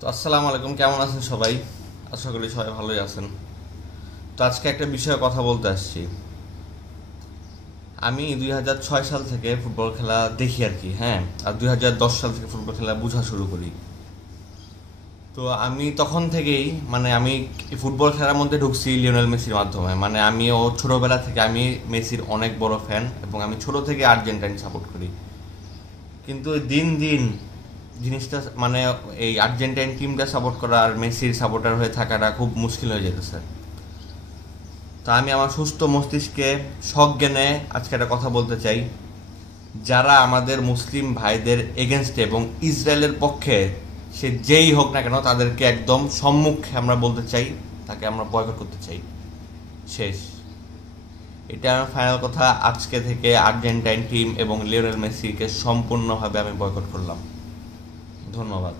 তো আসসালামু আলাইকুম, কেমন আছেন সবাই? আশা করি সবাই ভালোই আছেন। তো আজকে একটা বিষয়ে কথা বলতে আসছি। আমি 2006 সাল থেকে ফুটবল খেলা দেখি আর কি, হ্যাঁ। আর 2010 সাল থেকে ফুটবল খেলা বোঝা শুরু করি। তো আমি তখন থেকেই আমি এই ফুটবল খেলার মধ্যে ঢুকছি লিওনেল মেসির মাধ্যমে। আমিও ছোটবেলা থেকে আমি মেসির অনেক বড় ফ্যান এবং আমি ছোট থেকে আর্জেন্টাইন সাপোর্ট করি। কিন্তু দিন দিন জিনিসটা এই আর্জেন্টাইন টিমটা সাপোর্ট করা আর মেসির সাপোর্টার হয়ে থাকাটা খুব মুশকিল হয়ে যেতেছে। তা আমি আমার সুস্থ মস্তিষ্কে সজ্ঞানে আজকে একটা কথা বলতে চাই। যারা আমাদের মুসলিম ভাইদের এগেনস্টে এবং ইসরায়েলের পক্ষে, সে যেই হোক না কেন, তাদেরকে একদম সম্মুখে আমরা বলতে চাই, তাকে আমরা বয়কট করতে চাই। শেষ। এটা আমার ফাইনাল কথা। আজকে থেকে আর্জেন্টাইন টিম এবং লিওনেল মেসিকে সম্পূর্ণভাবে আমি বয়কট করলাম। ধন্যবাদ।